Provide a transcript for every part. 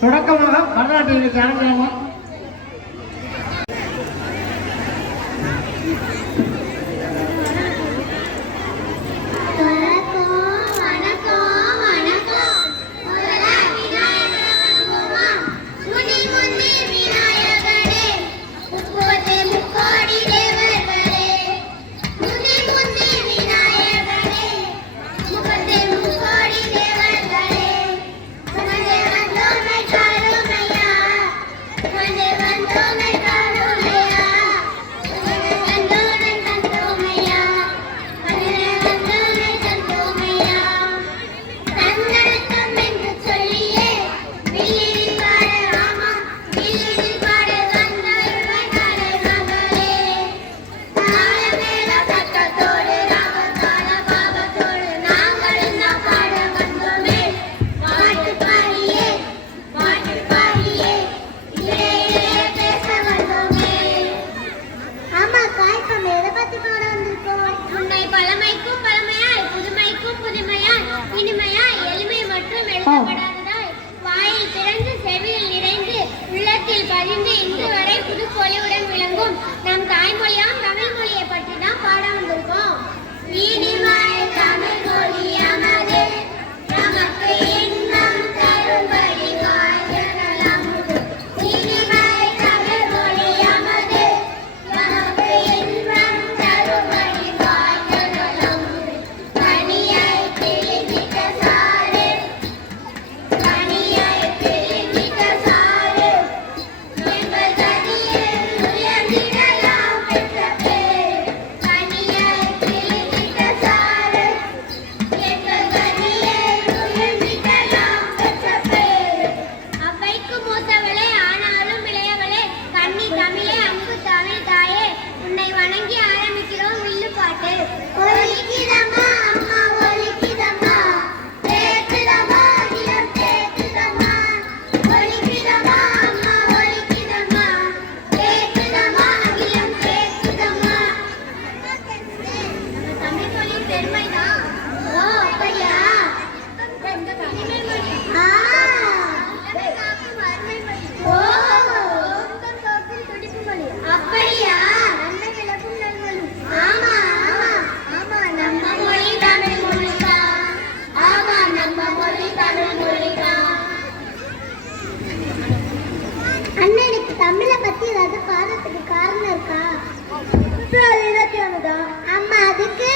தொடக்கமாக பரதநாட்டியத்தை ஆரம்பிக்கலாமா? நம் தாய்மொழியாம் தமிழ் மொழியை பற்றி தான் பாட வந்திருக்கோம். இனிமை தமிழ் மொழி அமது நமக்கு இன்பம் தரும்படி வாழ்க. இனிமை தமிழ் மொழி அமது நமக்கு இன்பம் தரும்படி வாழ்க. பணியை கிழித்த சாறு பணியை கிழித்த சாறு எங்கள் கதியில் உயர்ந்திடலாம் பெற்ற பேர். பணியை கிழித்த சாறு எங்கள் கதியில் உயர்ந்திடலாம் பெற்ற பேர். அவைக்கு மூத்தவளே ஆனாலும் இளையவளே கன்னி தமிழே அன்பு தமிழ் தாயே உன்னை வணங்கி ஆரம்பிக்கிறோம் வில்லு பாட்டு. ஒலிக்குதம்மா அம்மா ஒலிக்குதம்மா கேக்குதம்மா இளம் கேக்குதம்மா. ஒலிக்குதம்மா அம்மா ஒலிக்குதம்மா கேக்குதம்மா இளம் கேக்குதம்மா. தமிழ் மொழி பெருமைதான். ஓ அப்படியா? ஆ ஓ அப்படியா? ஆமா ஆமா ஆமா நம்ம மொழி தமிழ் மொழிதான். ஆமா நம்ம மொழி தமிழ் மொழிதான். அண்ணா எனக்கு தமிழை பத்தி ஏதாவது பாடத்துக்கு காரணம் இருக்கா? அம்மா அதுக்கு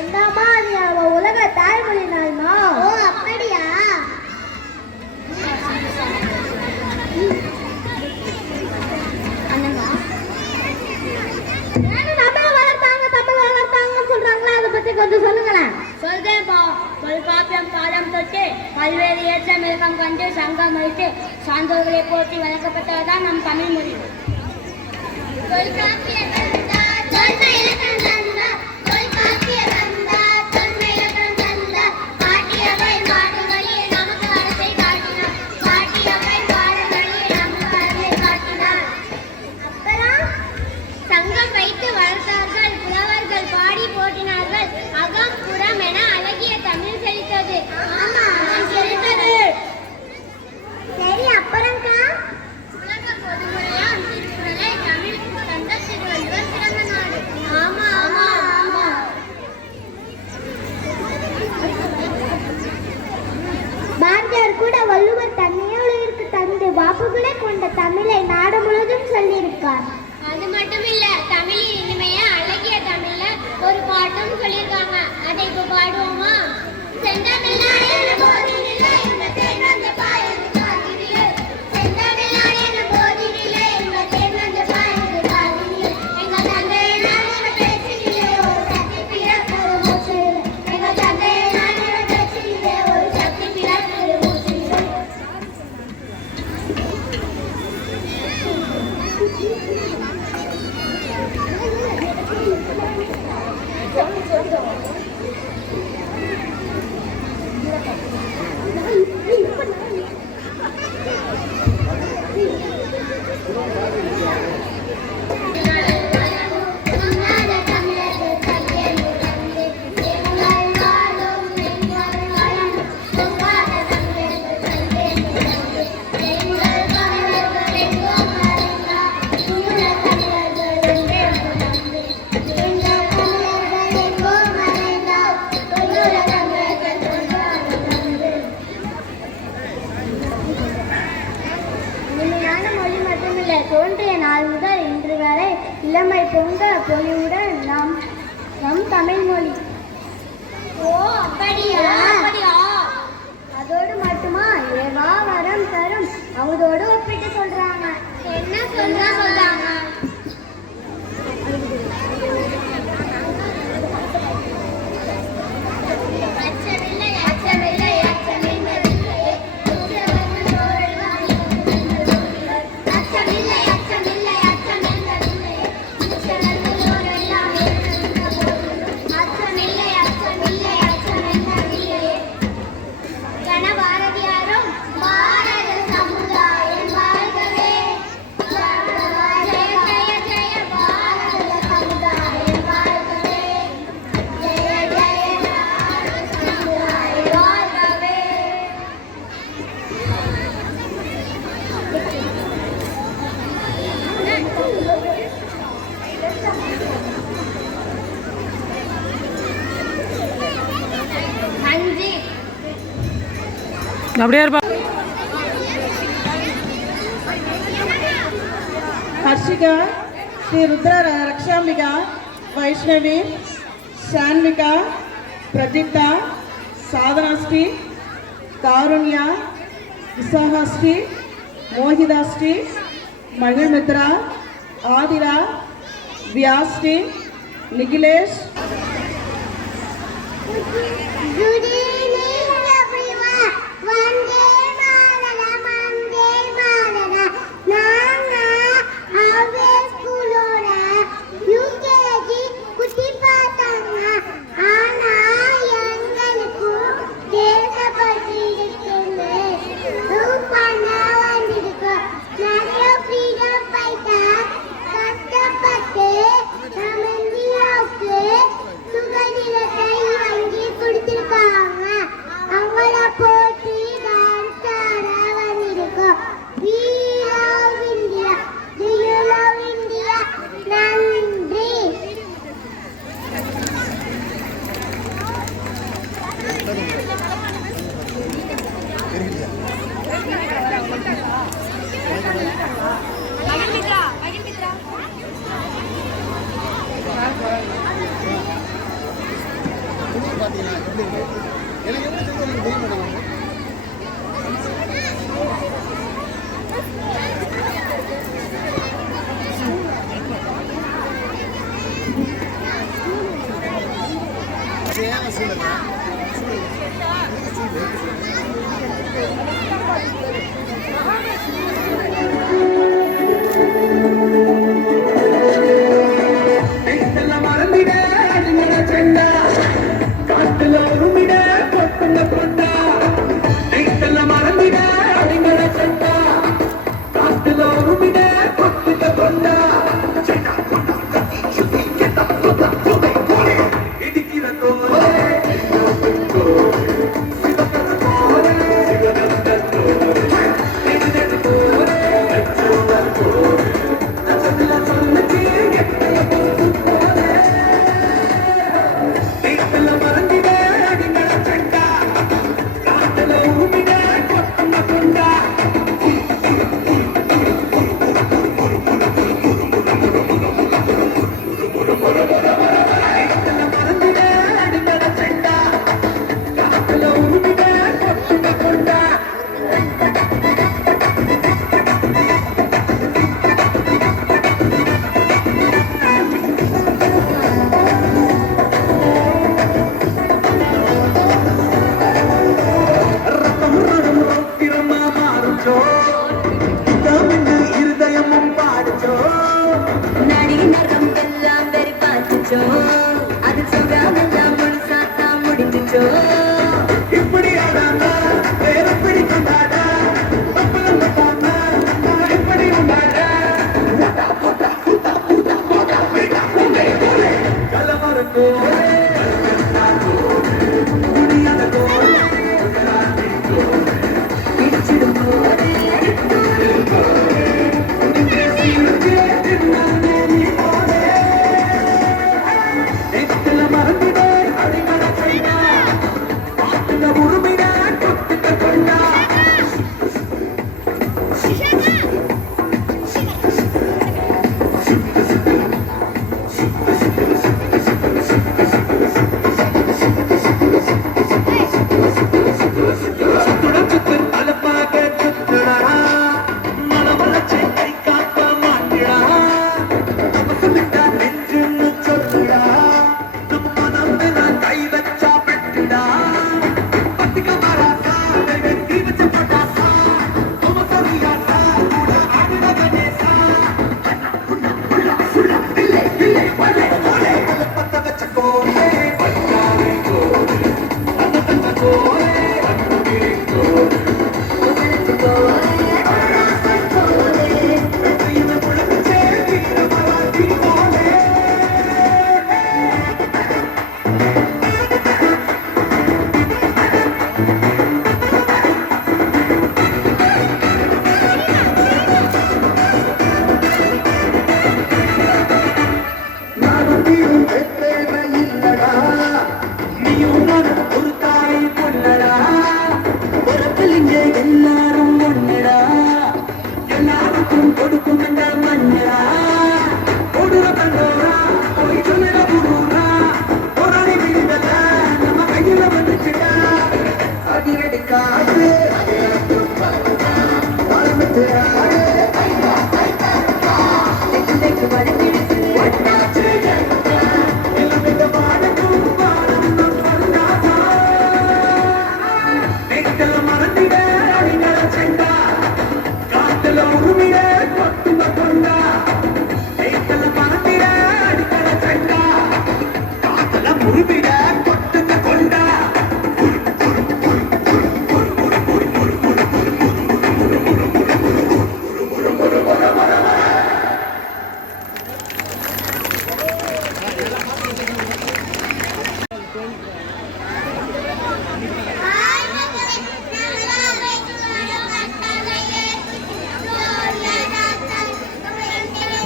என்னமா நீ அவ உலக தாய்மொழி நாள்மா. ஓ அப்படியா? கொஞ்சம் சொல்லுங்களேன். சொல்றேன்ப்பா. தொல்காப்பியம் பாடம் தொட்டு பல்வேறு ஏற்ற மிருகம் கண்டு சங்கம் வைத்து சான்றோர்களை போற்றி வளர்க்கப்பட்டதுதான் நம் தமிழ் மொழி. சங்கம் வைத்து வளர்த்தார்கள், புலவர்கள் பாடி போற்றினார்கள், அகம் புறம் என அழகிய தமிழ் செழித்தது. ஆமா செழித்தது. சரி அப்புறம்க்கா? உலக பொதுமொழியாம் திருக்குறளை தமிழுக்கு தந்த திருவள்ளுவர் பிறந்த நாடு. ஆமா ஆமா ஆமா. பாரதியார் கூட வள்ளுவர் தன்னையோடு தந்து வாக்குகளை கொண்ட தமிழை நாடு முழுவதும் சொல்லியிருக்கார். அது மட்டும் இல்ல, தமிழின் இனிமைய அழகிய தமிழ்ல ஒரு பாட்டும் சொல்லியிருக்காங்க. அதை இப்ப பாடுவோமா? மொழி மட்டுமில்லை, தோன்றிய நாள் முதல் இன்று வரை இளமை பொங்க பொலிவுடன் நம் தமிழ் மொழி. ஓ அப்படியா? அதோடு மட்டுமா, ஏவா வரம் தரும் அவதோடு ஒப்பிட்டு சொல்றாங்க. என்ன சொல்றாங்க? அப்படியே இருப்பா. ஹர்ஷிகா, ஸ்ரீ ருத்ர ரக்ஷாம்பிகா, வைஷ்ணவி, சான்விகா, பிரஜிதா, சாதனாஸ்ரீ, காருண்யா, விசாகாஸ்ரீ, மோகிதாஸ்ரீ, மகிழ்மித்ரா, ஆதிரா, வியாஸ்ரீ, நிகிலேஷ். It's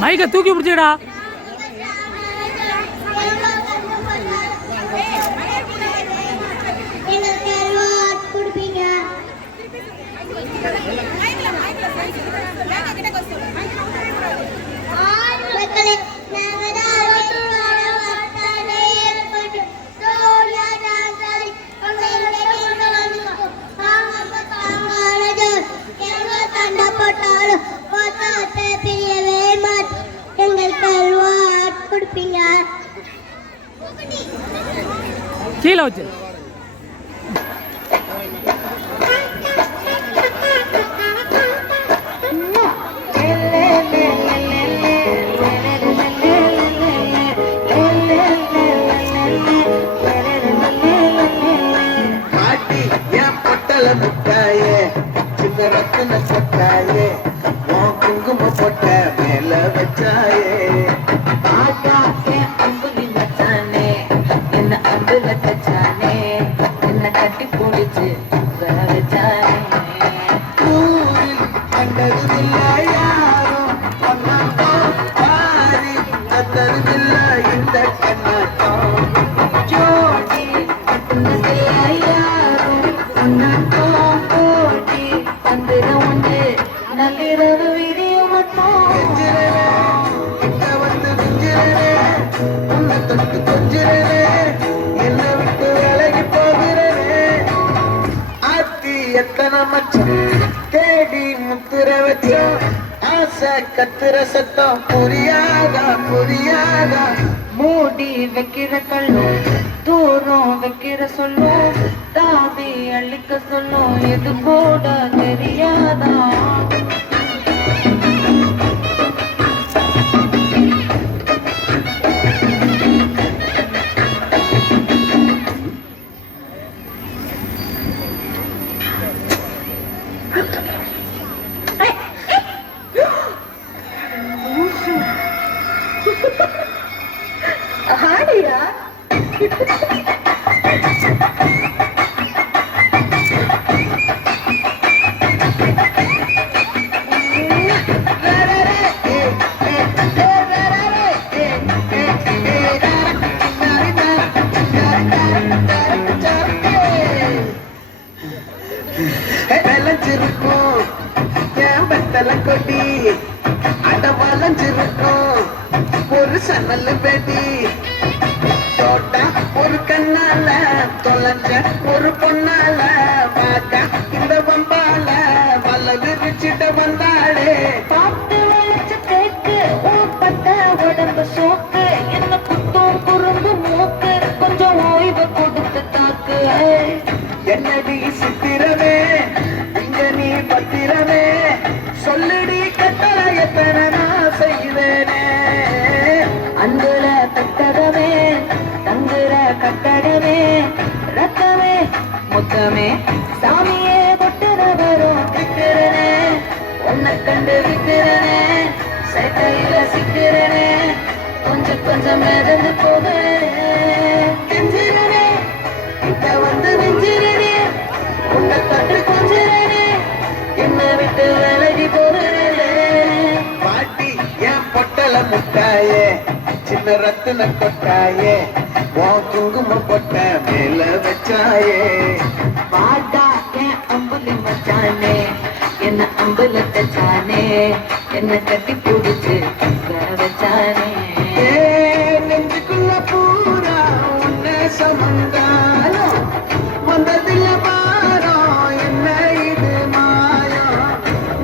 மைக்கை தூக்கி பிடிச்சிடா. கீழே வச்சு முட்டாயே சின்ன ரத்தின சொட்டாயே உன் குங்கும பொட்ட மேல வச்சாயே அம்புலி மச்சானே என்ன அம்புல கச்சானே என்ன கட்டி பிடிச்சு வச்சானே கண்டதுமில்ல யாரும் பாரி கத்ததுமில்ல இந்த கண்ணாட்டம் ஜோடி கட்டுனதில்ல யாரும் உன்னட்டம் போட்டி வந்துட உண்டு நள்ளிரவு விடிய மட்டும் என்ன விட்டு விலகி போகிறே ஆத்தி எத்தனை மச்சம் தேடி முத்துற வச்சோம் ஆசை கத்துற சத்தம் புரியாதா புரியாதா மூடி வைக்கிற கல்லும் தூரம் வைக்கிற சொல்லும் தாவி அழிக்க சொல்லும் எது கூட தெரியாதா ஆடியா விளைஞ்சிருக்கும் என் வெத்தலை கொடி அட வளைஞ்சிருக்கும் ஒரு சன்னல் வெடி தோட்ட ஒரு கண்ணால தொலைஞ்ச ஒரு பொண்ணால பாக்க இந்த வம்பால மல்ல விரிச்சிட்டு வந்தாளே பார்த்து வளைச்ச தேக்கு ஊப்பட்ட உடம்பு சோக்கு என்ன குத்தும் குறும்பு மூக்கு கொஞ்சம் ஓய்வு கொடுத்து தாக்கு என்னடி சித்திரமே இங்க நீ பத்திரமே சொல்லுடி கட்டளை எத்தனை நான் செய்வேனே அங்குல கட்டடமே தங்குற கட்டடமே ரத்தமே முத்தமே சாமியே கொட்டுற வரும் விக்கிறனே உன்னை கண்டு விக்கிறனே சைக்கையில சிக்கிறனே கொஞ்சம் கொஞ்சம் மிதந்து போகிறேன் கெஞ்சிரனே கிட்ட வந்து நெஞ்சிரனே உன்னை கண்டு கொஞ்சிரனே என்னை விட்டு விலகி போகிறே பாட்டி என் பொட்டல முட்டாயே சின்ன ரத்தின கொட்டாயே உன் குங்கும பொட்ட மேல வச்சாயே வாடா என் அம்புலி மச்சானே என்ன அம்புல தச்சானே என்ன கட்டி பிடிச்சு வச்சானே நெஞ்சுக்குள்ள பூரா உன்னை சமந்தாலும் வந்ததில்ல பாரம் என்ன இது மாயம்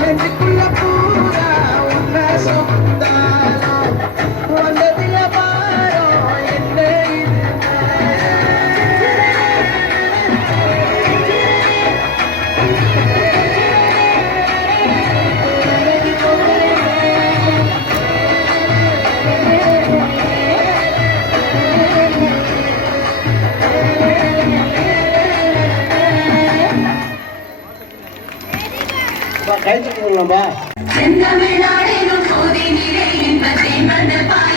நெஞ்சுக்குள்ள பூரா உன்னை சமந்தாலும் வந்ததில்ல பாரம் என்ன இது கை தூக்கலாம்பா செந்தமிழ்நாடெனும் சோதி நிறை என்பதை மறப்பாய்